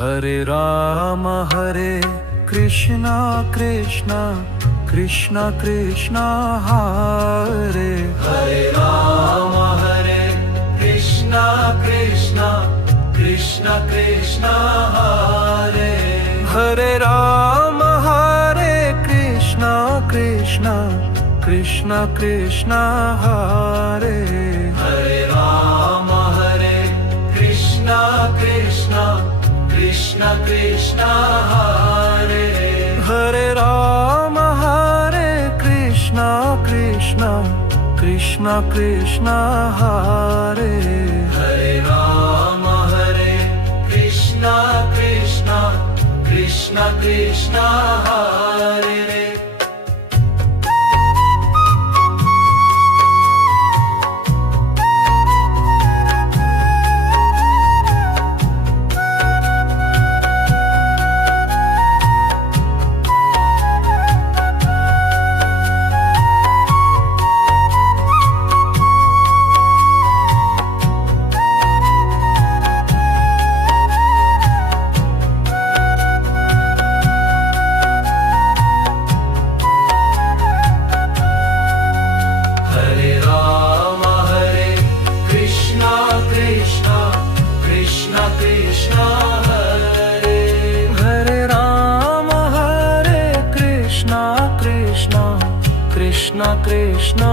Hare Krishna Krishna Krishna Krishna Hare Hare Ram Hare Krishna Krishna Krishna Krishna Hare Hare Ram Hare Krishna Krishna Krishna Krishna Hare Hare Ram Hare Krishna Krishna Krishna Krishna Hare Hare Ram Hare Krishna Krishna Krishna Krishna Hare Hare Ram Hare Krishna Krishna Krishna Krishna Hare Krishna Krishna